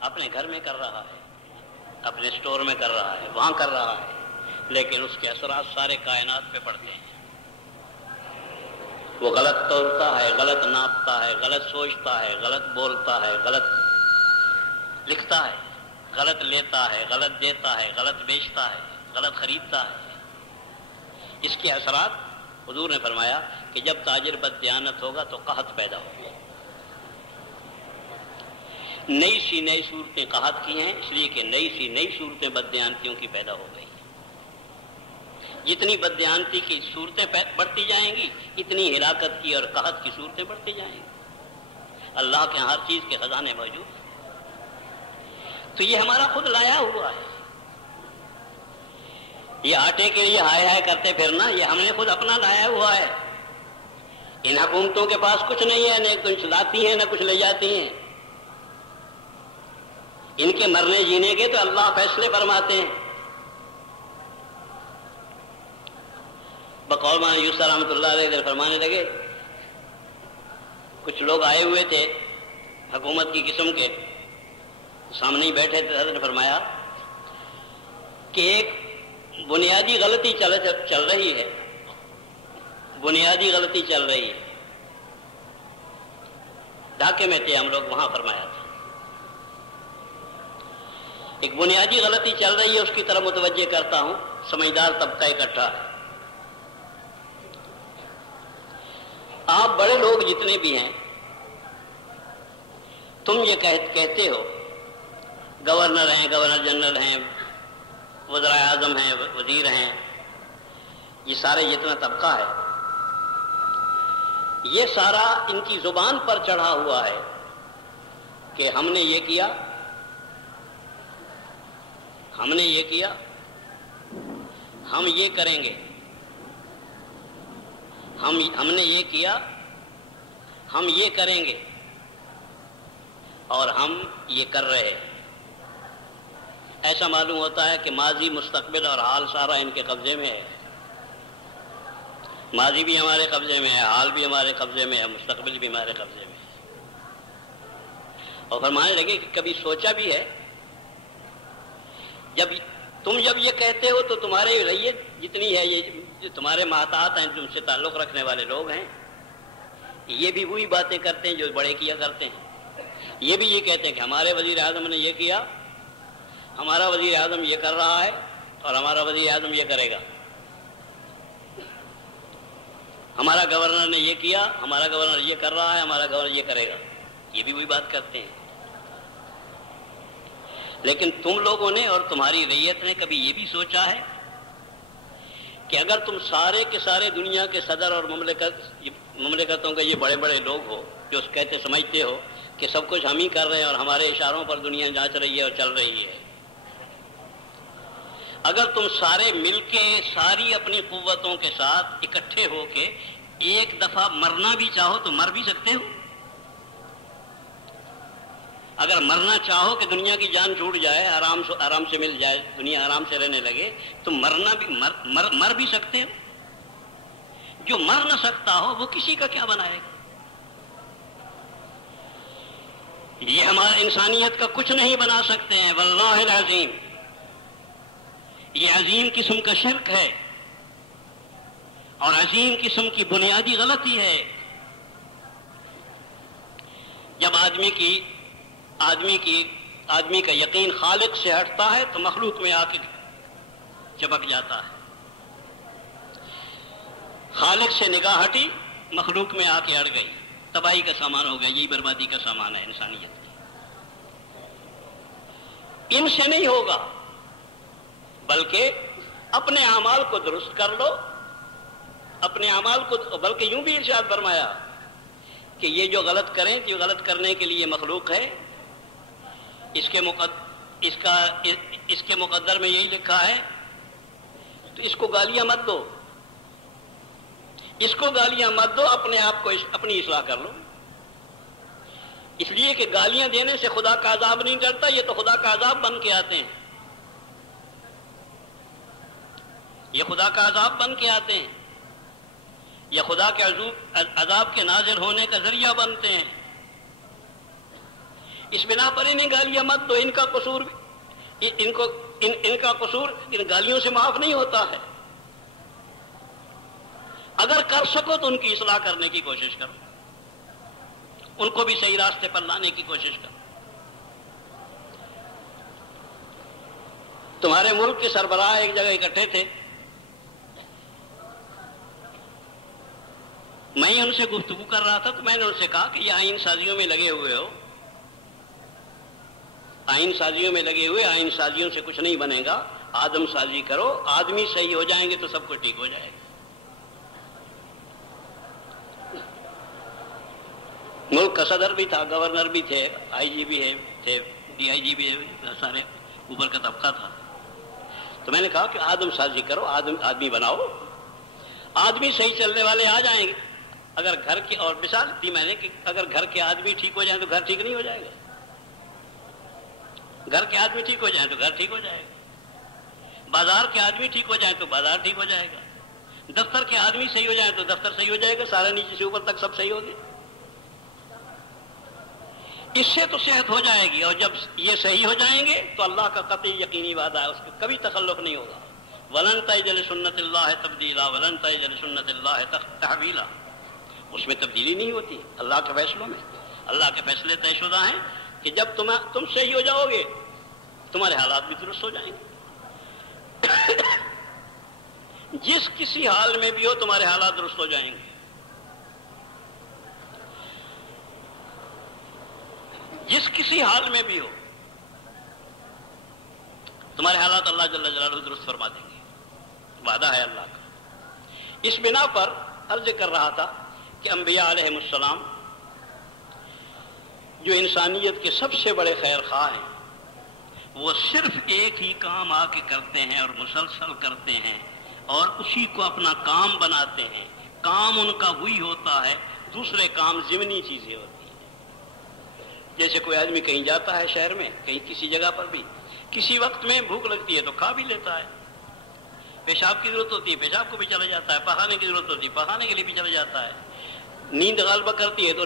اپنے گھر میں کر رہا ہے، اپنے اسٹور میں کر رہا ہے، وہاں کر رہا ہے، لیکن اس کے اثرات سارے کائنات پہ پڑتے ہیں۔ وہ غلط تولتا ہے، غلط ناپتا ہے، غلط سوچتا ہے، غلط بولتا ہے، غلط لکھتا ہے، غلط لیتا ہے، غلط دیتا ہے، غلط بیچتا ہے، غلط خریدتا ہے۔ اس کے اثرات حضور نے فرمایا کہ جب تاجر بددیانت ہوگا تو قحط پیدا ہوگی۔ نئی صورتیں قحط کی ہیں، اس لیے کہ نئی صورتیں بددیانتیوں کی پیدا ہو گئی۔ جتنی بددیانتی کی صورتیں بڑھتی جائیں گی، اتنی ہلاکت کی اور قحط کی صورتیں بڑھتی جائیں گی۔ اللہ کے ہر چیز کے خزانے موجود ہیں۔ تو یہ ہمارا خود لایا ہوا ہے۔ یہ آٹے کے لیے ہائے ہائے کرتے پھرنا، یہ ہم نے خود اپنا لایا ہوا ہے۔ ان حکومتوں کے پاس کچھ نہیں ہے، نہ کچھ لاتی ہیں نہ کچھ لے جاتی ہیں۔ ان کے مرنے جینے کے تو اللہ فیصلے فرماتے ہیں۔ بقول مولانا یوسف رحمۃ اللہ علیہ فرمانے لگے، کچھ لوگ آئے ہوئے تھے حکومت کی قسم کے، سامنے ہی بیٹھے تھے۔ حضرت نے فرمایا کہ ایک بنیادی غلطی چل رہی ہے، بنیادی غلطی چل رہی ہے۔ ڈھاکے میں تھے ہم لوگ، وہاں فرمایا تھا ایک بنیادی غلطی چل رہی ہے، اس کی طرف متوجہ کرتا ہوں۔ سمجھدار طبقہ اکٹھا ہے۔ آپ بڑے لوگ جتنے بھی ہیں، تم یہ کہتے ہو، گورنر ہیں، گورنر جنرل ہیں، وزراء اعظم ہیں، وزیر ہیں، یہ سارے جتنا طبقہ ہے، یہ سارا ان کی زبان پر چڑھا ہوا ہے کہ ہم نے یہ کیا، ہم نے یہ کیا، ہم یہ کریں گے، ہم نے یہ کیا، ہم یہ کریں گے، اور ہم یہ کر رہے ہیں۔ ایسا معلوم ہوتا ہے کہ ماضی، مستقبل اور حال سارا ان کے قبضے میں ہے۔ ماضی بھی ہمارے قبضے میں ہے، حال بھی ہمارے قبضے میں ہے، مستقبل بھی ہمارے قبضے میں ہے۔ اور فرمانے لگے کہ کبھی سوچا بھی ہے، جب یہ کہتے ہو تو تمہارے ریت جتنی ہے، یہ جو تمہارے محتاط ہیں، تم سے تعلق رکھنے والے لوگ ہیں، یہ بھی وہی باتیں کرتے ہیں جو بڑے کیا کرتے ہیں۔ یہ بھی یہ کہتے ہیں کہ ہمارے وزیر اعظم نے یہ کیا، ہمارا وزیر اعظم یہ کر رہا ہے، اور ہمارا وزیر اعظم یہ کرے گا۔ ہمارا گورنر نے یہ کیا، ہمارا گورنر یہ کر رہا ہے، ہمارا گورنر یہ کرے گا۔ یہ بھی وہی بات کرتے ہیں۔ لیکن تم لوگوں نے اور تمہاری ریت نے کبھی یہ بھی سوچا ہے کہ اگر تم سارے کے سارے دنیا کے صدر اور مملکتوں کے یہ بڑے بڑے لوگ ہو، جو کہتے سمجھتے ہو کہ سب کچھ ہم ہی کر رہے ہیں اور ہمارے اشاروں پر دنیا جانچ رہی ہے اور چل رہی ہے، اگر تم سارے مل کے ساری اپنی قوتوں کے ساتھ اکٹھے ہو کے ایک دفعہ مرنا بھی چاہو تو مر بھی سکتے ہو؟ اگر مرنا چاہو کہ دنیا کی جان چھوٹ جائے، آرام سے مل جائے، دنیا آرام سے رہنے لگے، تو مرنا بھی مر بھی سکتے ہو؟ جو مر نہ سکتا ہو وہ کسی کا کیا بنائے گا؟ یہ ہمارے انسانیت کا کچھ نہیں بنا سکتے ہیں، واللہ العظیم۔ یہ عظیم قسم کا شرک ہے اور عظیم قسم کی بنیادی غلطی ہے۔ جب آدمی کا یقین خالق سے ہٹتا ہے تو مخلوق میں آ کے چپک جاتا ہے۔ خالق سے نگاہ ہٹی، مخلوق میں آ کے اڑ گئی، تباہی کا سامان ہو گیا۔ یہی بربادی کا سامان ہے انسانیت کی۔ ان سے نہیں ہوگا، بلکہ اپنے اعمال کو درست کر لو، اپنے اعمال کو، بلکہ یوں بھی ارشاد فرمایا کہ یہ جو غلط کریں، جو غلط کرنے کے لیے مخلوق ہے، اس کے مقدر میں یہی لکھا ہے، تو اس کو گالیاں مت دو، اس کو گالیاں مت دو، اپنے آپ کو اپنی اصلاح کر لو۔ اس لیے کہ گالیاں دینے سے خدا کا عذاب نہیں ڈرتا، یہ تو خدا کا عذاب بن کے آتے ہیں، یہ خدا کا عذاب بن کے آتے ہیں، یہ خدا کے عذاب کے نازل ہونے کا ذریعہ بنتے ہیں۔ اس بنا پر انہیں گالیاں مت دو، ان کا قصور ان کا قصور ان گالیوں سے معاف نہیں ہوتا ہے. اگر کر سکو تو ان کی اصلاح کرنے کی کوشش کرو، ان کو بھی صحیح راستے پر لانے کی کوشش کرو. تمہارے ملک کے سربراہ ایک جگہ اکٹھے تھے، میں ان سے گفتگو کر رہا تھا تو میں نے ان سے کہا کہ یہ آئین سازیوں میں لگے ہوئے ہو، آئین سازیوں میں لگے ہوئے، آئین سازیوں سے کچھ نہیں بنے گا، آدم سازی کرو، آدمی صحیح ہو جائیں گے تو سب کچھ ٹھیک ہو جائے گا. ملک کا صدر بھی تھا، گورنر بھی تھے، آئی جی بھی تھے، ڈی آئی جی بھی، سارے اوپر کا طبقہ تھا. تو میں نے کہا کہ آدم سازی کرو، آدمی بناؤ، آدمی صحیح چلنے والے آ جائیں گے. اگر گھر کے، اور مثال دی میں نے کہ اگر گھر کے آدمی ٹھیک ہو جائیں تو گھر ٹھیک نہیں ہو جائے گا، گھر کے آدمی ٹھیک ہو جائیں تو گھر ٹھیک ہو جائے گا، بازار کے آدمی ٹھیک ہو جائیں تو بازار ٹھیک ہو جائے گا، دفتر کے آدمی صحیح ہو جائیں تو دفتر صحیح ہو جائے گا، سارے نیچے سے اوپر تک سب صحیح ہوگی. اس سے تو صحت ہو جائے گی، اور جب یہ صحیح ہو جائیں گے تو اللہ کا قطعی یقینی وعدہ ہے، اس پہ کبھی تخلف نہیں ہوگا. وَلَن تَجِدَ لِسُنَّتِ اللَّهِ تَبْدِيلًا وَلَن تَجِدَ لِسُنَّتِ اللَّهِ تَحْوِيلًا. اس میں تبدیلی نہیں ہوتی اللہ کے فیصلوں میں. اللہ کے فیصلے طے شدہ ہیں کہ جب تم صحیح ہو جاؤ گے تمہارے حالات بھی درست ہو جائیں گے. جس کسی حال میں بھی ہو تمہارے حالات درست ہو جائیں گے. جس کسی حال میں بھی ہو تمہارے حالات اللہ جل جلالہ درست فرما دیں گے، وعدہ ہے اللہ کا. اس بنا پر عرض کر رہا تھا کہ انبیاء علیہ السلام جو انسانیت کے سب سے بڑے خیر خواہ ہیں، وہ صرف ایک ہی کام آ کے کرتے ہیں اور مسلسل کرتے ہیں اور اسی کو اپنا کام بناتے ہیں. کام ان کا وہی ہوتا ہے، دوسرے کام ضمنی چیزیں ہوتی ہیں. جیسے کوئی آدمی کہیں جاتا ہے شہر میں، کہیں کسی جگہ پر بھی، کسی وقت میں بھوک لگتی ہے تو کھا بھی لیتا ہے، پیشاب کی ضرورت ہوتی ہے پیشاب کو بھی چلا جاتا ہے، پہانے کی ضرورت ہوتی ہے پہانے کے لیے بھی چلا جاتا ہے، نیند غالبہ کرتی ہے تو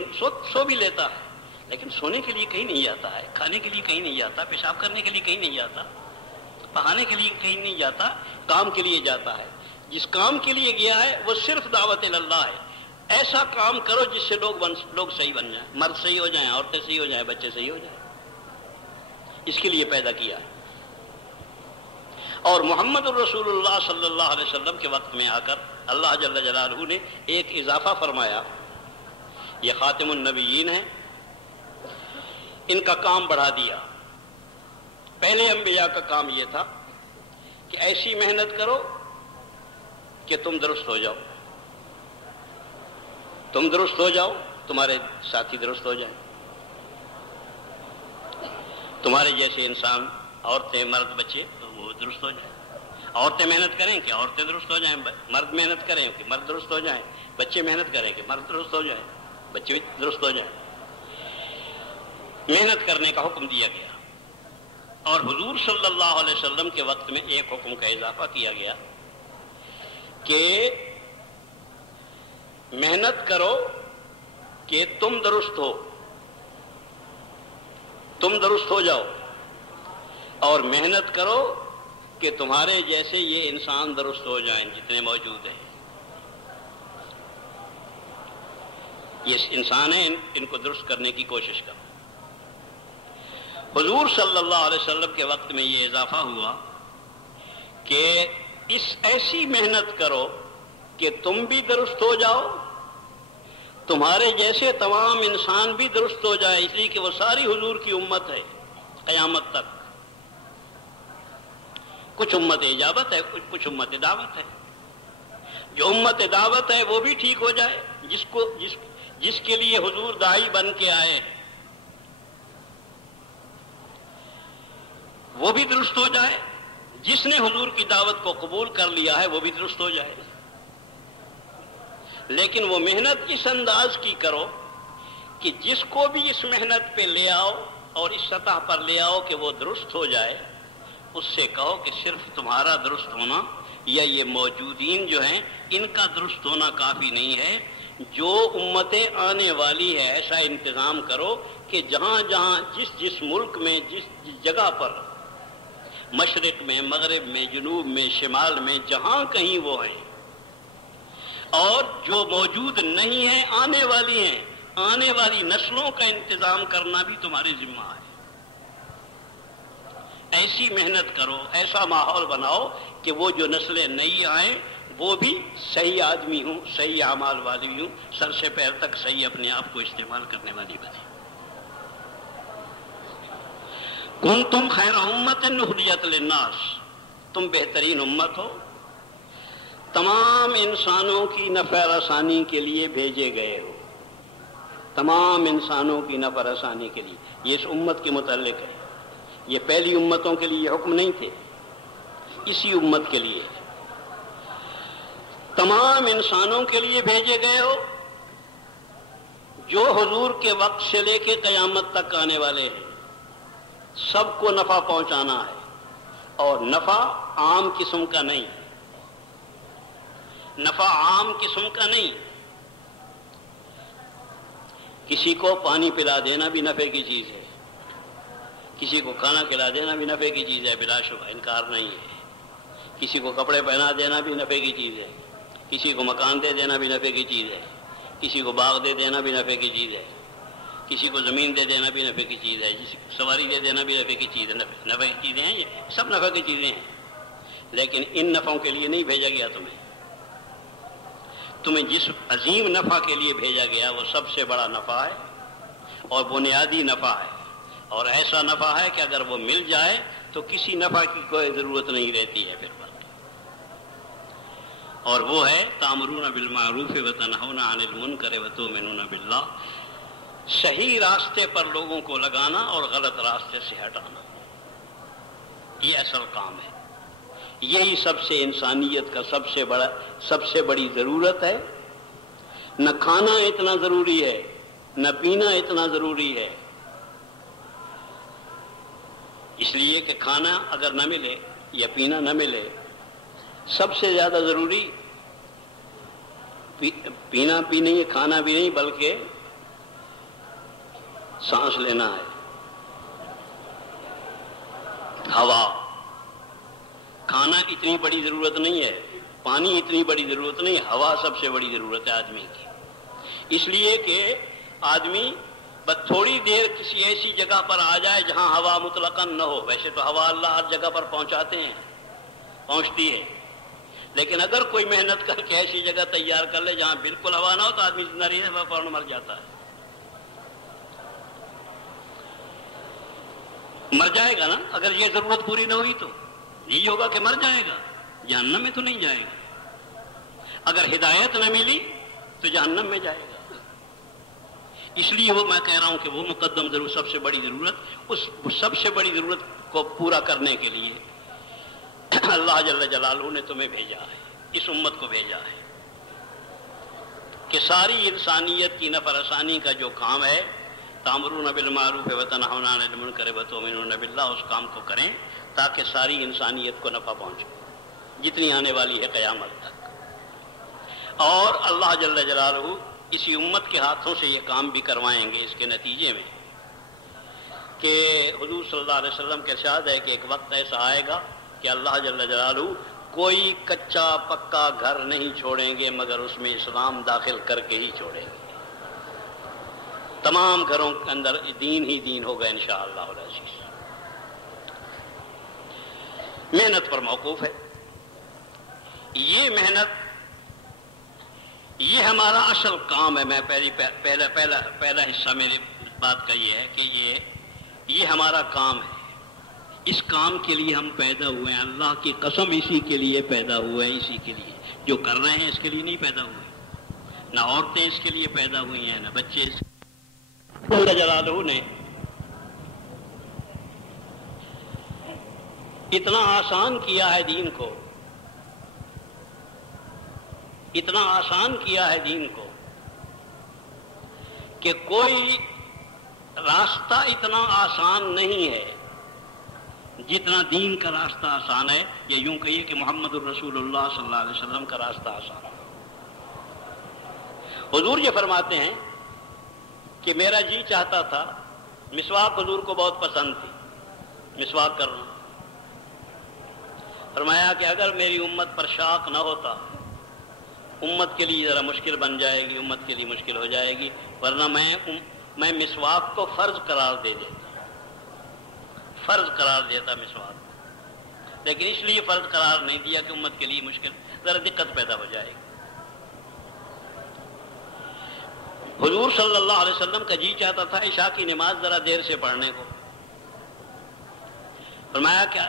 سو بھی لیتا ہے. لیکن سونے کے لیے کہیں نہیں جاتا ہے، کھانے کے لیے کہیں نہیں جاتا، پیشاب کرنے کے لیے کہیں نہیں جاتا، پہانے کے لیے کہیں نہیں جاتا، کام کے لیے جاتا ہے. جس کام کے لیے گیا ہے وہ صرف دعوت اللہ ہے. ایسا کام کرو جس سے لوگ صحیح بن جائیں، مرد صحیح ہو جائیں، عورتیں صحیح ہو جائیں، بچے صحیح ہو جائیں. اس کے لیے پیدا کیا. اور محمد الرسول اللہ صلی اللہ علیہ وسلم کے وقت میں آ کر اللہ جل جلالہ نے ایک اضافہ فرمایا. یہ خاتم النبیین ہیں، ان کا کام بڑھا دیا. پہلے انبیاء کا کام یہ تھا کہ ایسی محنت کرو کہ تم درست ہو جاؤ، تم درست ہو جاؤ، تمہارے ساتھی درست ہو جائیں، تمہارے جیسے انسان، عورتیں، مرد، بچے، تو وہ درست ہو جائیں. عورتیں محنت کریں کہ عورتیں درست ہو جائیں، مرد محنت کریں کہ مرد درست ہو جائیں، بچے محنت کریں کہ مرد درست ہو جائیں، بچے بھی درست ہو جائیں. محنت کرنے کا حکم دیا گیا. اور حضور صلی اللہ علیہ وسلم کے وقت میں ایک حکم کا اضافہ کیا گیا کہ محنت کرو کہ تم درست ہو، تم درست ہو جاؤ، اور محنت کرو کہ تمہارے جیسے یہ انسان درست ہو جائیں جتنے موجود ہیں. یہ انسان ہیں، ان کو درست کرنے کی کوشش کرو. حضور صلی اللہ علیہ وسلم کے وقت میں یہ اضافہ ہوا کہ ایسی محنت کرو کہ تم بھی درست ہو جاؤ، تمہارے جیسے تمام انسان بھی درست ہو جائے، اس لیے کہ وہ ساری حضور کی امت ہے قیامت تک. کچھ امت اجابت ہے، کچھ امت دعوت ہے. جو امت دعوت ہے وہ بھی ٹھیک ہو جائے، جس کے لیے حضور داعی بن کے آئے ہیں وہ بھی درست ہو جائے، جس نے حضور کی دعوت کو قبول کر لیا ہے وہ بھی درست ہو جائے. لیکن وہ محنت اس انداز کی کرو کہ جس کو بھی اس محنت پہ لے آؤ اور اس سطح پر لے آؤ کہ وہ درست ہو جائے، اس سے کہو کہ صرف تمہارا درست ہونا یا یہ موجودین جو ہیں ان کا درست ہونا کافی نہیں ہے، جو امتیں آنے والی ہے ایسا انتظام کرو کہ جہاں جہاں جس ملک میں جس جگہ پر، مشرق میں، مغرب میں، جنوب میں، شمال میں، جہاں کہیں وہ ہیں، اور جو موجود نہیں ہیں آنے والی ہیں، آنے والی نسلوں کا انتظام کرنا بھی تمہاری ذمہ ہے۔ ایسی محنت کرو، ایسا ماحول بناؤ کہ وہ جو نسلیں نئی آئیں وہ بھی صحیح آدمی ہوں، صحیح اعمال والی ہوں، سر سے پیر تک صحیح اپنے آپ کو استعمال کرنے والی بنے۔ کنتم خیر امت اخرجت للناس، تم بہترین امت ہو، تمام انسانوں کی نفع رسانی کے لیے بھیجے گئے ہو، تمام انسانوں کی نفع رسانی کے لیے۔ یہ اس امت کے متعلق ہے، یہ پہلی امتوں کے لیے حکم نہیں تھے، اسی امت کے لیے تمام انسانوں کے لیے بھیجے گئے ہو، جو حضور کے وقت سے لے کے قیامت تک آنے والے ہیں، سب کو نفع پہنچانا ہے، اور نفع عام قسم کا نہیں، نفع عام قسم کا نہیں۔ کسی کو پانی پلا دینا بھی نفع کی چیز ہے، کسی کو کھانا کھلا دینا بھی نفع کی چیز ہے، بلا شبہ انکار نہیں ہے۔ کسی کو کپڑے پہنا دینا بھی نفع کی چیز ہے، کسی کو مکان دے دینا بھی نفع کی چیز ہے، کسی کو باغ دے دینا بھی نفع کی چیز ہے، کسی کو زمین دے دینا بھی نفع کی چیز ہے، کسی کو سواری دے دینا بھی نفع کی چیز ہے۔ نفع کی چیزیں ہیں، یہ سب نفع کی چیزیں ہیں، لیکن ان نفعوں کے لیے نہیں بھیجا گیا تمہیں جس عظیم نفع کے لیے بھیجا گیا وہ سب سے بڑا نفع ہے اور بنیادی نفع ہے، اور ایسا نفع ہے کہ اگر وہ مل جائے تو کسی نفع کی کوئی ضرورت نہیں رہتی ہے پھر بات، اور وہ ہے تأمرون بالمعروف وتنہون عن المنکر وتؤمنون باللہ، صحیح راستے پر لوگوں کو لگانا اور غلط راستے سے ہٹانا، یہ اصل کام ہے۔ یہی سب سے انسانیت کا سب سے بڑی ضرورت ہے۔ نہ کھانا اتنا ضروری ہے، نہ پینا اتنا ضروری ہے، اس لیے کہ کھانا اگر نہ ملے یا پینا نہ ملے، سب سے زیادہ ضروری پینا بھی نہیں، کھانا بھی نہیں، بلکہ سانس لینا ہے، ہوا۔ کھانا اتنی بڑی ضرورت نہیں ہے، پانی اتنی بڑی ضرورت نہیں، ہوا سب سے بڑی ضرورت ہے آدمی کی، اس لیے کہ آدمی بس تھوڑی دیر کسی ایسی جگہ پر آ جائے جہاں ہوا مطلقاً نہ ہو۔ ویسے تو ہوا اللہ ہر جگہ پر پہنچاتے ہیں، پہنچتی ہے، لیکن اگر کوئی محنت کر کے ایسی جگہ تیار کر لے جہاں بالکل ہوا نہ ہو تو آدمی زندہ رہے وہ فوراً مر جاتا ہے، مر جائے گا نا۔ اگر یہ ضرورت پوری نہ ہوئی تو یہی ہوگا کہ مر جائے گا، جہنم میں تو نہیں جائے گا۔ اگر ہدایت نہ ملی تو جہنم میں جائے گا۔ اس لیے وہ میں کہہ رہا ہوں کہ وہ مقدم ضرورت، سب سے بڑی ضرورت، اس سب سے بڑی ضرورت کو پورا کرنے کے لیے اللہ جل جلالہ نے تمہیں بھیجا ہے، اس امت کو بھیجا ہے کہ ساری انسانیت کی نفع رسانی کا جو کام ہے، تأمرون بالمعروف وتنہون عن المنکر وتؤمنون باللہ، اس کام کو کریں تاکہ ساری انسانیت کو نفع پہنچے جتنی آنے والی ہے قیامت تک۔ اور اللہ جل جلالہ اسی امت کے ہاتھوں سے یہ کام بھی کروائیں گے، اس کے نتیجے میں کہ حضور صلی اللہ علیہ وسلم کا ارشاد ہے کہ ایک وقت ایسا آئے گا کہ اللہ جل جلالہ کوئی کچا پکا گھر نہیں چھوڑیں گے مگر اس میں اسلام داخل کر کے ہی چھوڑیں گے۔ تمام گھروں کے اندر دین ہی دین ہوگا انشاءاللہ العزیز۔ محنت پر موقوف ہے یہ محنت، یہ ہمارا اصل کام ہے۔ میں پہلا حصہ میری بات کا یہ ہے کہ یہ ہمارا کام ہے، اس کام کے لیے ہم پیدا ہوئے ہیں، اللہ کی قسم اسی کے لیے پیدا ہوئے ہیں، اسی کے لیے جو کر رہے ہیں اس کے لیے نہیں پیدا ہوئے، نہ عورتیں اس کے لیے پیدا ہوئی ہیں، نہ بچے۔ اللہ جلالہ نے اتنا آسان کیا ہے دین کو، اتنا آسان کیا ہے دین کو کہ کوئی راستہ اتنا آسان نہیں ہے جتنا دین کا راستہ آسان ہے، یا یوں کہیے کہ محمد الرسول اللہ صلی اللہ علیہ وسلم کا راستہ آسان ہے۔ حضور یہ فرماتے ہیں کہ میرا جی چاہتا تھا، مسواک حضور کو بہت پسند تھی، مسواک کرنا. فرمایا کہ اگر میری امت پر شاق نہ ہوتا، امت کے لیے ذرا مشکل بن جائے گی، امت کے لیے مشکل ہو جائے گی، ورنہ میں مسواک کو فرض قرار دے دیتا، فرض قرار دیتا مسواک. لیکن اس لیے فرض قرار نہیں دیا کہ امت کے لیے مشکل، ذرا دقت پیدا ہو جائے گی. حضور صلی اللہ علیہ وسلم کا جی چاہتا تھا عشاء کی نماز ذرا دیر سے پڑھنے کو. فرمایا کیا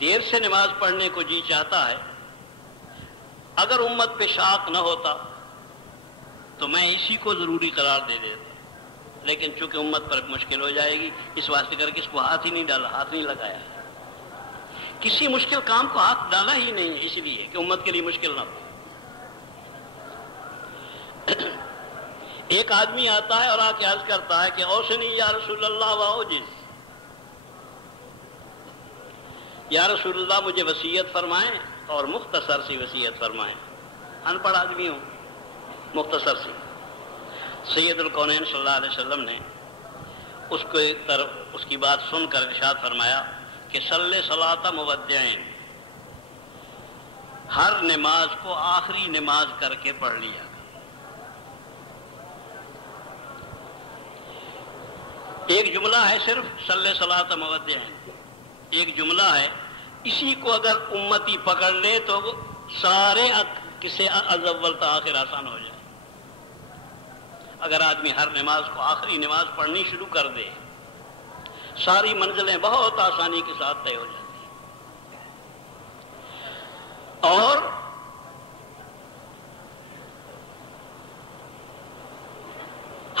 دیر سے نماز پڑھنے کو جی چاہتا ہے، اگر امت پہ شاق نہ ہوتا تو میں اسی کو ضروری قرار دے دیتا، لیکن چونکہ امت پر مشکل ہو جائے گی اس واسطے کر کے اس کو ہاتھ ہی نہیں ڈالا، ہاتھ نہیں لگایا، کسی مشکل کام کو ہاتھ ڈالا ہی نہیں، اس لیے کہ امت کے لیے مشکل نہ ہو. ایک آدمی آتا ہے اور آ کے عرض کرتا ہے کہ اوصنی یا رسول اللہ واوجز، یا رسول اللہ مجھے وصیت فرمائیں اور مختصر سی وصیت فرمائیں. ان پڑھ آدمی ہوں، مختصر سی. سید الکونین صلی اللہ علیہ وسلم نے اس کی بات سن کر ارشاد فرمایا کہ صلی صلاۃ مودعین، ہر نماز کو آخری نماز کر کے پڑھ لیا. ایک جملہ ہے صرف صلی صلاۃ مودعین، ایک جملہ ہے، اسی کو اگر امتی پکڑ لے تو سارے کسے از اول تا آخر آسان ہو جائے. اگر آدمی ہر نماز کو آخری نماز پڑھنی شروع کر دے ساری منزلیں بہت آسانی کے ساتھ طے ہو جاتی ہیں. اور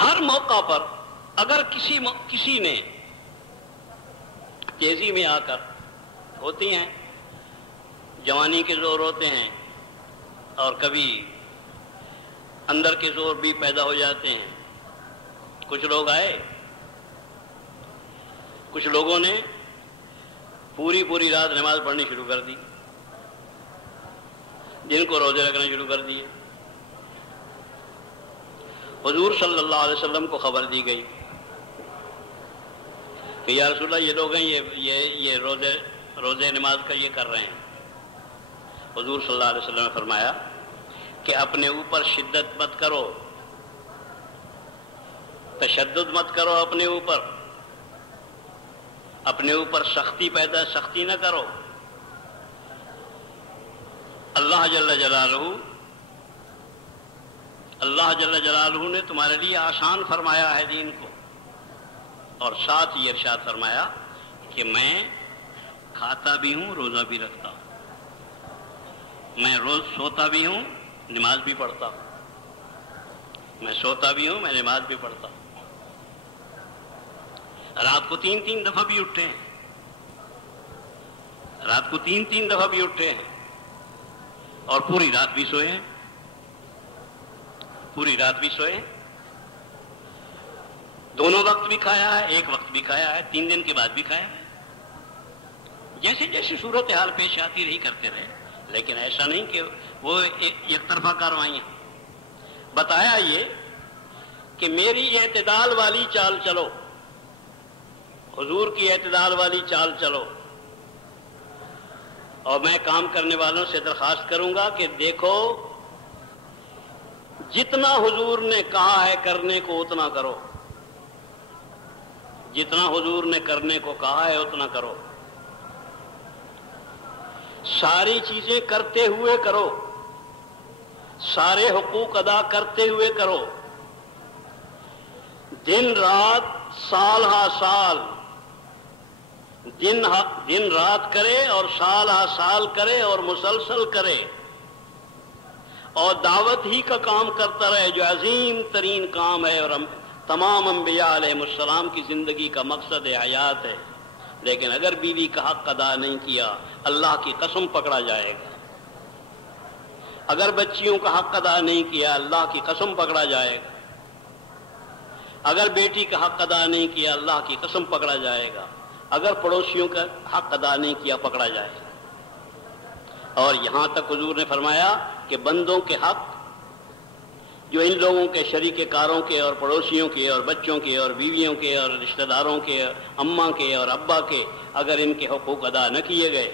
ہر موقع پر اگر کسی نے تیزی میں آ کر، ہوتی ہیں جوانی کے زور ہوتے ہیں اور کبھی اندر کے زور بھی پیدا ہو جاتے ہیں. کچھ لوگ آئے، کچھ لوگوں نے پوری رات نماز پڑھنی شروع کر دی، جن کو روزے رکھنا شروع کر دیے. حضور صلی اللہ علیہ وسلم کو خبر دی گئی کہ یا رسول اللہ یہ لوگ ہیں، یہ روزے نماز کا یہ کر رہے ہیں. حضور صلی اللہ علیہ وسلم نے فرمایا کہ اپنے اوپر شدت مت کرو، تشدد مت کرو، اپنے اوپر سختی نہ کرو. اللہ جل جلالہ نے تمہارے لیے آسان فرمایا ہے دین کو، اور ساتھ یہ ارشاد فرمایا کہ میں کھاتا بھی ہوں، روزہ بھی رکھتا ہوں، میں روز سوتا بھی ہوں، نماز بھی پڑھتا ہوں، میں سوتا بھی ہوں، میں نماز بھی پڑھتا ہوں. رات کو 3 دفعہ بھی اٹھے ہیں، رات کو 3 دفعہ بھی اٹھے ہیں، اور پوری رات بھی سوئے ہیں، پوری رات بھی سوئے ہیں. دونوں وقت بھی کھایا ہے، ایک وقت بھی کھایا ہے، 3 دن کے بعد بھی کھایا ہے. جیسے جیسے صورتحال پیش آتی رہی کرتے رہے، لیکن ایسا نہیں کہ وہ ایک طرفہ کاروائی ہیں. بتایا یہ کہ میری اعتدال والی چال چلو، حضور کی اعتدال والی چال چلو. اور میں کام کرنے والوں سے درخواست کروں گا کہ دیکھو جتنا حضور نے کہا ہے کرنے کو اتنا کرو، جتنا حضور نے کرنے کو کہا ہے اتنا کرو. ساری چیزیں کرتے ہوئے کرو، سارے حقوق ادا کرتے ہوئے کرو، دن رات سال ہا سال، دن رات کرے اور سال ہا سال کرے اور مسلسل کرے، اور دعوت ہی کا کام کرتا رہے جو عظیم ترین کام ہے اور تمام انبیاء علیہ السلام کی زندگی کا مقصد حیات ہے. لیکن اگر بیوی کا حق ادا نہیں کیا اللہ کی قسم پکڑا جائے گا، اگر بچیوں کا حق ادا نہیں کیا اللہ کی قسم پکڑا جائے گا، اگر بیٹی کا حق ادا نہیں کیا اللہ کی قسم پکڑا جائے گا، اگر پڑوسیوں کا حق ادا نہیں کیا پکڑا جائے گا. اور یہاں تک حضور نے فرمایا کہ بندوں کے حق جو ان لوگوں کے شریک کاروں کے اور پڑوسیوں کے اور بچوں کے اور بیویوں کے اور رشتہ داروں کے اماں کے اور ابا کے اگر ان کے حقوق ادا نہ کیے گئے،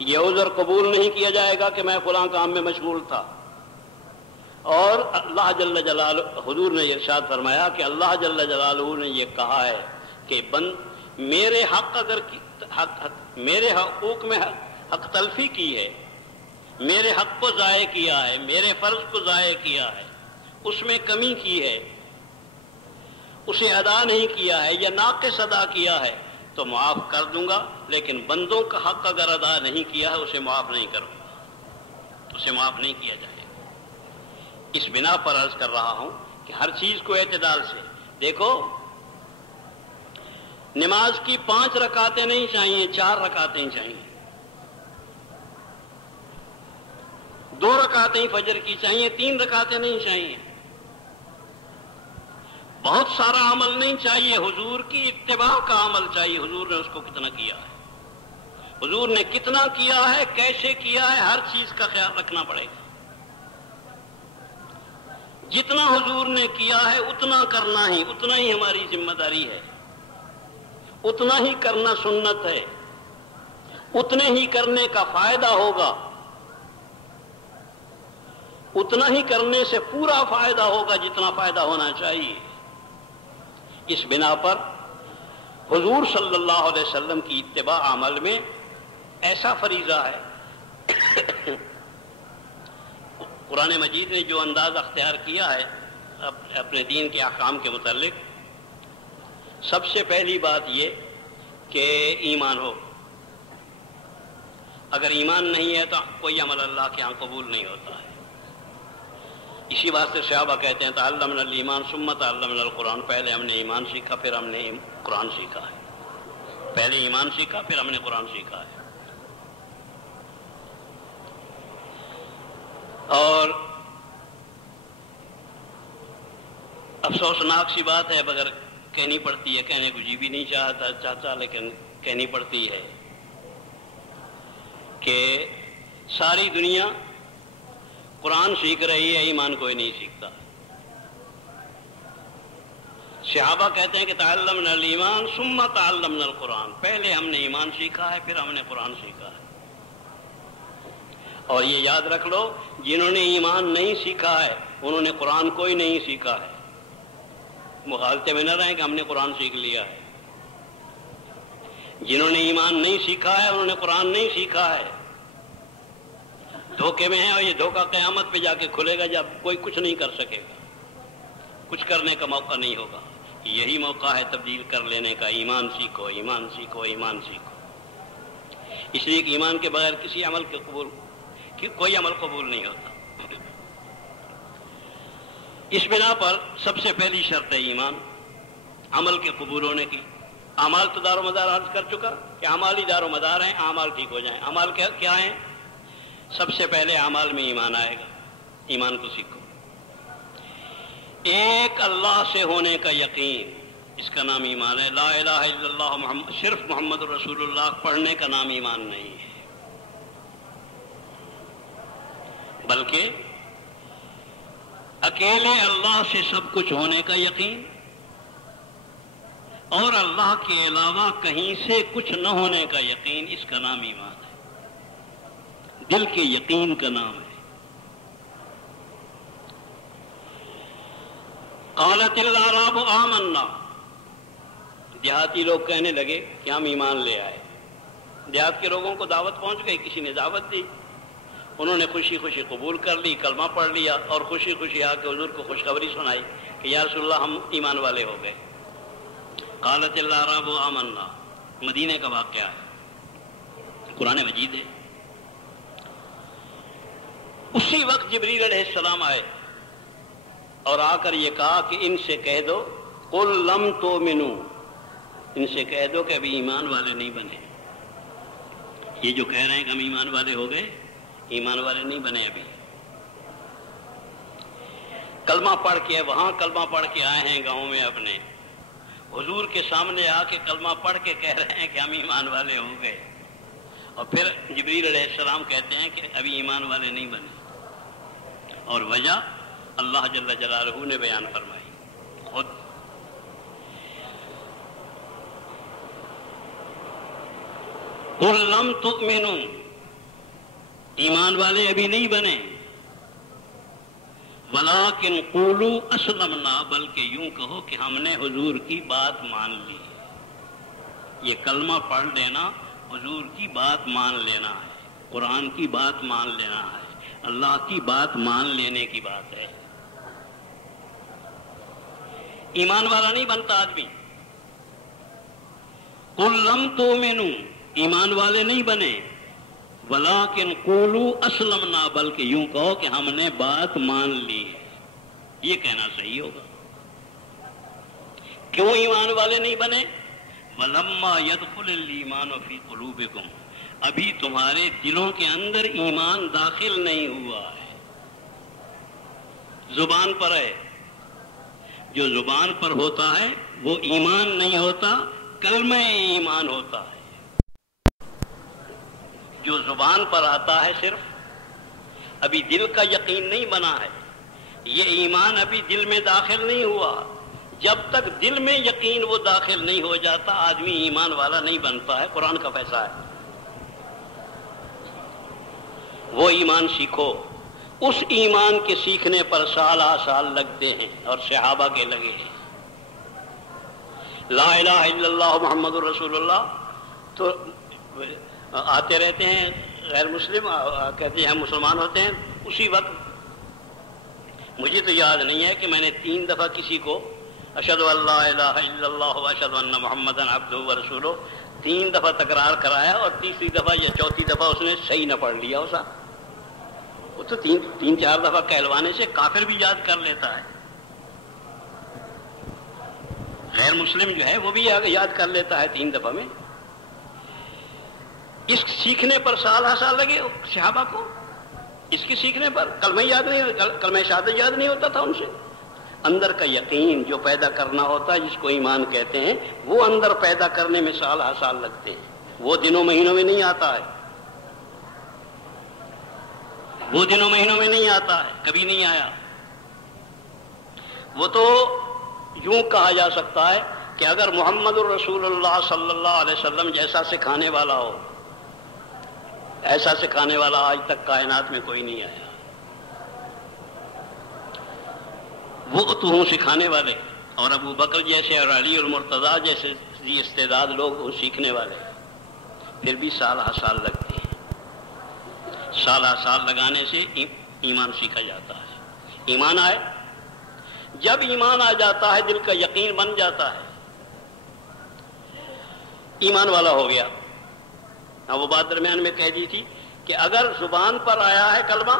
یہ عذر قبول نہیں کیا جائے گا کہ میں فلاں کام میں مشغول تھا۔ اور اللہ جل جلالہ، حضور نے ارشاد فرمایا کہ اللہ جل جلالہ نے یہ کہا ہے کہ میرے حق اگر میرے حقوق میں حق تلفی کی ہے، میرے حق کو ضائع کیا ہے، میرے فرض کو ضائع کیا ہے، اس میں کمی کی ہے، اسے ادا نہیں کیا ہے یا ناقص ادا کیا ہے تو معاف کر دوں گا، لیکن بندوں کا حق اگر ادا نہیں کیا ہے اسے معاف نہیں کروں گا، اسے معاف نہیں کیا جائے گا۔ اس بنا پر عرض کر رہا ہوں کہ ہر چیز کو اعتدال سے دیکھو۔ نماز کی 5 رکعتیں نہیں چاہیے، 4 رکعتیں چاہیے، 2 رکعتیں فجر کی چاہیے، 3 رکعتیں نہیں چاہیے۔ بہت سارا عمل نہیں چاہیے، حضور کی اتباع کا عمل چاہیے۔ حضور نے اس کو کتنا کیا ہے، حضور نے کتنا کیا ہے، کیسے کیا ہے، ہر چیز کا خیال رکھنا پڑے گا۔ جتنا حضور نے کیا ہے اتنا کرنا ہی، اتنا ہی ہماری ذمہ داری ہے، اتنا ہی کرنا سنت ہے، اتنے ہی کرنے کا فائدہ ہوگا، اتنا ہی کرنے سے پورا فائدہ ہوگا جتنا فائدہ ہونا چاہیے۔ اس بنا پر حضور صلی اللہ علیہ وسلم کی اتباع عمل میں ایسا فریضہ ہے۔ قرآن مجید نے جو انداز اختیار کیا ہے اپنے دین کے احکام کے متعلق، سب سے پہلی بات یہ کہ ایمان ہو۔ اگر ایمان نہیں ہے تو کوئی عمل اللہ کے ہاں قبول نہیں ہوتا ہے۔ اسی واسطے صحابہ کہتے ہیں تعلمنا الایمان ثم تعلمنا القرآن، پہلے ہم نے ایمان سیکھا پھر ہم نے قرآن سیکھا ہے، پہلے ایمان سیکھا پھر ہم نے قرآن سیکھا ہے۔ اور افسوسناک سی بات ہے، مگر کہنی پڑتی ہے، کہنے کو جی بھی نہیں چاہتا لیکن کہنی پڑتی ہے کہ ساری دنیا قرآن سیکھ رہی ہے، ایمان کوئی نہیں سیکھتا۔ صحابہ کہتے ہیں کہ تعلمنا الایمان ثم تعلمنا القرآن، پہلے ہم نے ایمان سیکھا ہے پھر ہم نے قرآن سیکھا ہے۔ اور یہ یاد رکھ لو، جنہوں نے ایمان نہیں سیکھا ہے انہوں نے قرآن کوئی نہیں سیکھا ہے۔ مغالطے میں نہ رہیں کہ ہم نے قرآن سیکھ لیا ہے۔ جنہوں نے ایمان نہیں سیکھا ہے انہوں نے قرآن نہیں سیکھا ہے، دھوکے میں ہے، اور یہ دھوکہ قیامت پہ جا کے کھلے گا جب کوئی کچھ نہیں کر سکے گا، کچھ کرنے کا موقع نہیں ہوگا۔ یہی موقع ہے تبدیل کر لینے کا، ایمان سیکھو، ایمان سیکھو، ایمان سیکھو۔ اس لیے کہ ایمان کے بغیر کسی عمل کے کوئی عمل قبول نہیں ہوتا۔ اس بنا پر سب سے پہلی شرط ہے ایمان، عمل کے قبول ہونے کی۔ اعمال تو دار و مدار عرض کر چکا کہ اعمال ہی دار و مدار ہیں، اعمال ٹھیک ہو جائیں۔ اعمال کیا ہیں؟ سب سے پہلے اعمال میں ایمان آئے گا، ایمان کو سیکھو۔ ایک اللہ سے ہونے کا یقین، اس کا نام ایمان ہے۔ لا الہ الا اللہ صرف محمد رسول اللہ پڑھنے کا نام ایمان نہیں ہے، بلکہ اکیلے اللہ سے سب کچھ ہونے کا یقین اور اللہ کے علاوہ کہیں سے کچھ نہ ہونے کا یقین، اس کا نام ایمان ہے، دل کے یقین کا نام ہے۔ قالت الاعراب آمنا، دیہاتی لوگ کہنے لگے کہ ہم ایمان لے آئے۔ دیہات کے لوگوں کو دعوت پہنچ گئی، کسی نے دعوت دی، انہوں نے خوشی خوشی قبول کر لی، کلمہ پڑھ لیا اور خوشی خوشی آ کے حضور کو خوشخبری سنائی کہ یا رسول اللہ ہم ایمان والے ہو گئے۔ قالت الاعراب آمنا، مدینے کا واقعہ ہے، قرآن مجید ہے۔ اسی وقت جبریل علیہ السلام آئے اور آ کر یہ کہا کہ ان سے کہہ دو قل لم تؤمنوا، ان سے کہہ دو کہ ابھی ایمان والے نہیں بنے۔ یہ جو کہہ رہے ہیں کہ ہم ایمان والے ہو گئے، ایمان والے نہیں بنے ابھی۔ کلمہ پڑھ کے وہاں کلمہ پڑھ کے آئے ہیں گاؤں میں اپنے، حضور کے سامنے آ کے کلمہ پڑھ کے کہہ رہے ہیں کہ ہم ایمان والے ہو گئے، اور پھر جبریل علیہ السلام کہتے ہیں کہ ابھی ایمان والے نہیں بنے۔ اور وجہ اللہ جل جلالہ نے بیان فرمائی خود. قل لم تؤمنوا، ایمان والے ابھی نہیں بنے، ولیکن قولوا اسلمنا، بلکہ یوں کہو کہ ہم نے حضور کی بات مان لی. یہ کلمہ پڑھ لینا حضور کی بات مان لینا ہے، قرآن کی بات مان لینا ہے، اللہ کی بات مان لینے کی بات ہے. ایمان والا نہیں بنتا آدمی. قل لم تؤمنوا، ایمان والے نہیں بنے، ولیکن قولوا اسلمنا، بلکہ یوں کہو کہ ہم نے بات مان لی. یہ کہنا صحیح ہوگا. کیوں ایمان والے نہیں بنے؟ وَلَمَّا يَدْخُلِ الْإِيمَانُ فِي قُلُوبِكُمْ، ابھی تمہارے دلوں کے اندر ایمان داخل نہیں ہوا ہے. زبان پر ہے، جو زبان پر ہوتا ہے وہ ایمان نہیں ہوتا، کلمہ ایمان ہوتا ہے. جو زبان پر آتا ہے صرف، ابھی دل کا یقین نہیں بنا ہے. یہ ایمان ابھی دل میں داخل نہیں ہوا. جب تک دل میں یقین وہ داخل نہیں ہو جاتا آدمی ایمان والا نہیں بنتا ہے. قرآن کا فیصلہ ہے. وہ ایمان سیکھو. اس ایمان کے سیکھنے پر سال سال لگتے ہیں اور صحابہ کے لگے ہیں. لا الہ الا اللہ محمد الرسول اللہ تو آتے رہتے ہیں غیر مسلم، کہتے ہیں ہم مسلمان ہوتے ہیں. اسی وقت مجھے تو یاد نہیں ہے کہ میں نے 3 دفعہ کسی کو اشہد ان لا الہ الا اللہ واشہد ان محمدًا عبدہ ورسولہ 3 دفعہ تکرار کرایا، اور تیسری دفعہ یا چوتھی دفعہ اس نے صحیح نہ پڑھ لیا. اسا وہ تو 3-4 دفعہ کہلوانے سے کافر بھی یاد کر لیتا ہے. غیر مسلم جو ہے وہ بھی یاد کر لیتا ہے 3 دفعہ میں. اس سیکھنے پر سال لگے صحابہ کو. اس کے سیکھنے پر کلمہ یاد نہیں، کلمہ شہادت یاد نہیں ہوتا تھا ان سے. اندر کا یقین جو پیدا کرنا ہوتا ہے جس کو ایمان کہتے ہیں، وہ اندر پیدا کرنے میں سال لگتے ہیں. وہ دنوں مہینوں میں نہیں آتا ہے. وہ دنوں مہینوں میں نہیں آتا ہے، کبھی نہیں آیا. وہ تو یوں کہا جا سکتا ہے کہ اگر محمد الرسول اللہ صلی اللہ علیہ وسلم جیسا سکھانے والا ہو، ایسا سکھانے والا آج تک کائنات میں کوئی نہیں آیا. وہ تو ہوں سکھانے والے، اور ابو بکر جیسے اور علی المرتضیٰ جیسے استعداد لوگ ہوں سیکھنے والے، پھر بھی سال لگتے ہیں. سال لگانے سے ایمان سیکھا جاتا ہے. ایمان آئے، جب ایمان آ جاتا ہے دل کا یقین بن جاتا ہے، ایمان والا ہو گیا. وہ بات درمیان میں کہہ دی تھی کہ اگر زبان پر آیا ہے کلمہ،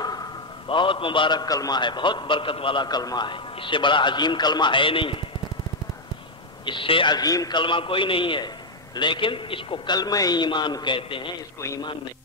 بہت مبارک کلمہ ہے، بہت برکت والا کلمہ ہے، اس سے بڑا عظیم کلمہ ہے نہیں، اس سے عظیم کلمہ کوئی نہیں ہے، لیکن اس کو کلمہ ایمان کہتے ہیں، اس کو ایمان نہیں.